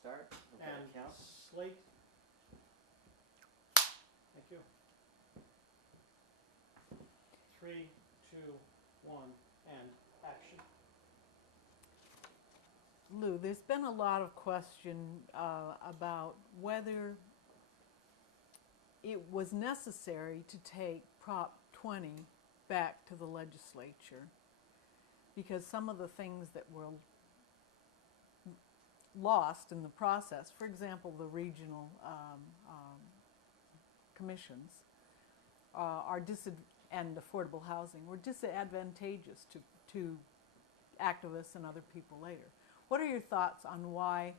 start. We've got And a count. slate. Thank you. 3, 2, 1, and action. Lou, there's been a lot of question about whether it was necessary to take Prop 20 back to the legislature because some of the things that were lost in the process, for example, the regional commissions and affordable housing were disadvantageous to activists and other people later. What are your thoughts on why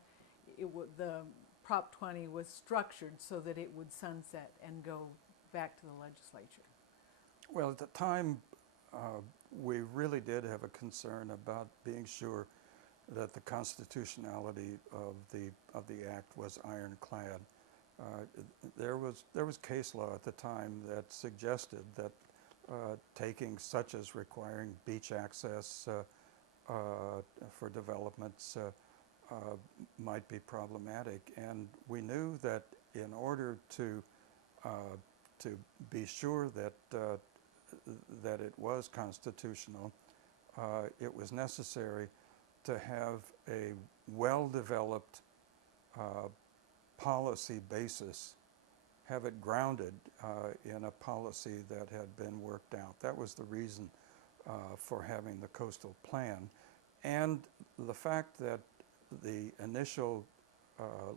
the Prop 20 was structured so that it would sunset and go back to the legislature? Well, at the time, we really did have a concern about being sure that the constitutionality of the act was ironclad. There was case law at the time that suggested that taking such as requiring beach access for developments might be problematic, and we knew that in order to be sure that it was constitutional, it was necessary to have a well-developed policy basis, have it grounded in a policy that had been worked out. That was the reason for having the coastal plan. And the fact that the initial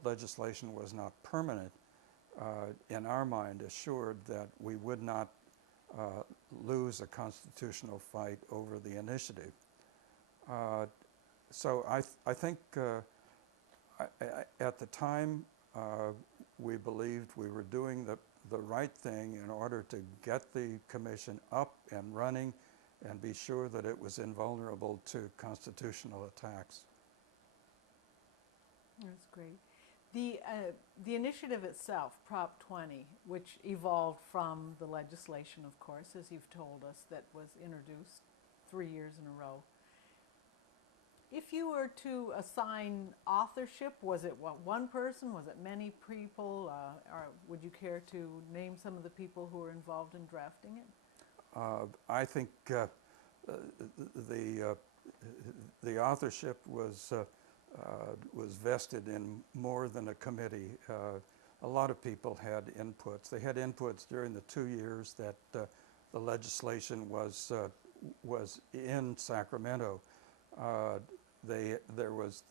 legislation was not permanent, in our mind, assured that we would not lose a constitutional fight over the initiative. So I think at the time we believed we were doing the right thing in order to get the commission up and running and be sure that it was invulnerable to constitutional attacks. That's great. The initiative itself, Prop 20, which evolved from the legislation, of course, as you've told us, that was introduced 3 years in a row. If you were to assign authorship, was it one person? Was it many people? Or would you care to name some of the people who were involved in drafting it? I think the authorship was vested in more than a committee. A lot of people had inputs. They had inputs during the 2 years that the legislation was in Sacramento. There was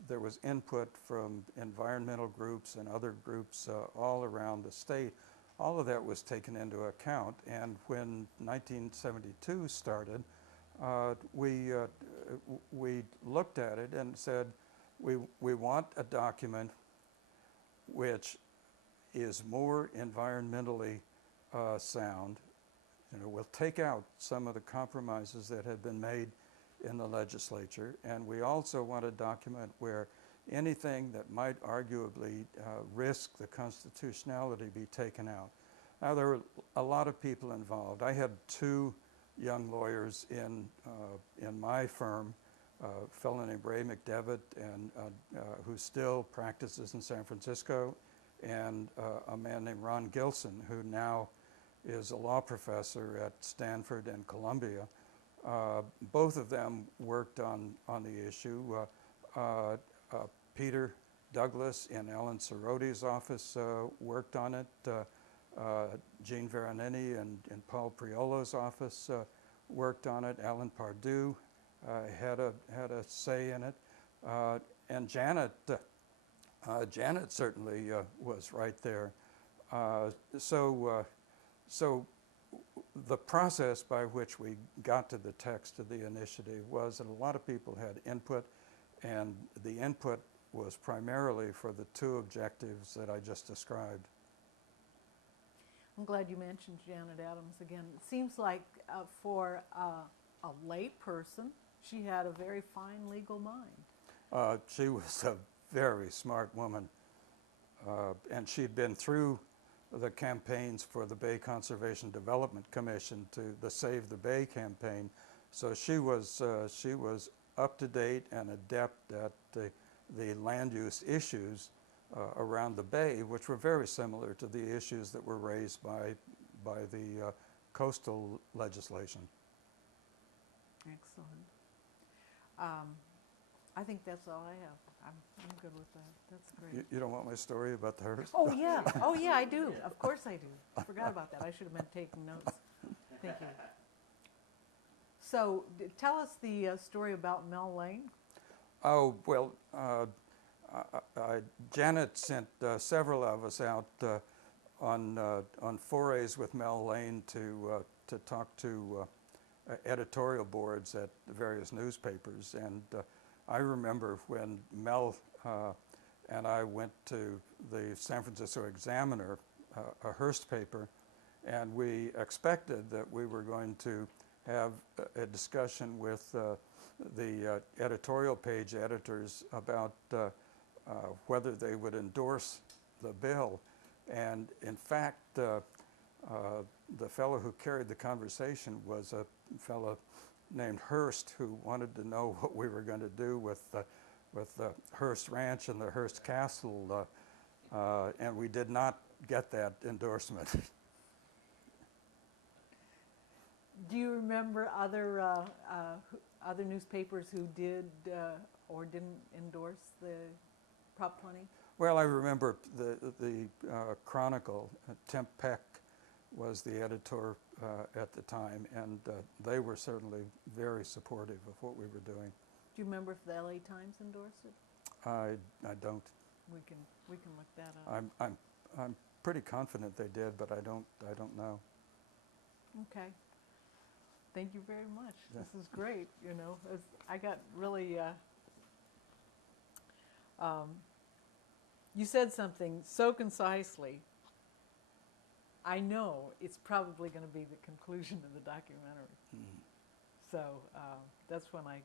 input from environmental groups and other groups all around the state. All of that was taken into account, and when 1972 started, we looked at it and said, we want a document which is more environmentally sound. You know, we'll take out some of the compromises that had been made in the legislature, and we also want a document where anything that might arguably risk the constitutionality be taken out. Now, there were a lot of people involved. I had 2 young lawyers in my firm, a fellow named Ray McDevitt, and who still practices in San Francisco, and a man named Ron Gilson, who now is a law professor at Stanford and Columbia. Both of them worked on the issue. Peter Douglas in Ellen Cerroti's office worked on it. Gene Veronini in Paul Priolo's office worked on it. Alan Pardue had a say in it. And Janet certainly was right there. So the process by which we got to the text of the initiative was that a lot of people had input, and the input was primarily for the 2 objectives that I just described. I'm glad you mentioned Janet Adams again. It seems like for a lay person, she had a very fine legal mind. She was a very smart woman, and she'd been through the campaigns for the Bay Conservation Development Commission, to the Save the Bay campaign. So she was up to date and adept at the land use issues around the bay, which were very similar to the issues that were raised by the coastal legislation. Excellent. I think that's all I have. I'm good with that. That's great. You don't want my story about the Hearst? Oh, yeah. Oh, yeah, I do. Of course I do. I forgot about that. I should have been taking notes. Thank you. So tell us the story about Mel Lane. Oh, well, Janet sent several of us out on forays with Mel Lane to talk to editorial boards at the various newspapers. And I remember when Mel and I went to the San Francisco Examiner, a Hearst paper, and we expected that we were going to have a discussion with the editorial page editors about whether they would endorse the bill. And in fact, the fellow who carried the conversation was a fellow named Hearst, who wanted to know what we were going to do with the Hearst Ranch and the Hearst Castle, and we did not get that endorsement. Do you remember other newspapers who did or didn't endorse the Prop 20? Well, I remember the Chronicle. Temp Peck was the editor at the time, and they were certainly very supportive of what we were doing. Do you remember if the LA Times endorsed it? I don't. We can look that up. I'm pretty confident they did, but I don't know. Okay. Thank you very much. Yeah. This is great. You know, I got really. You said something so concisely. I know it's probably going to be the conclusion of the documentary. Mm-hmm. So that's when I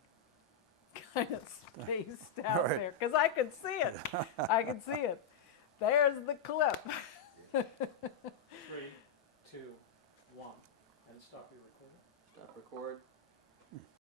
kind of spaced out right. there, because I could see it. I could see it. There's the clip. 3, 2, 1, and stop your recording. Stop record.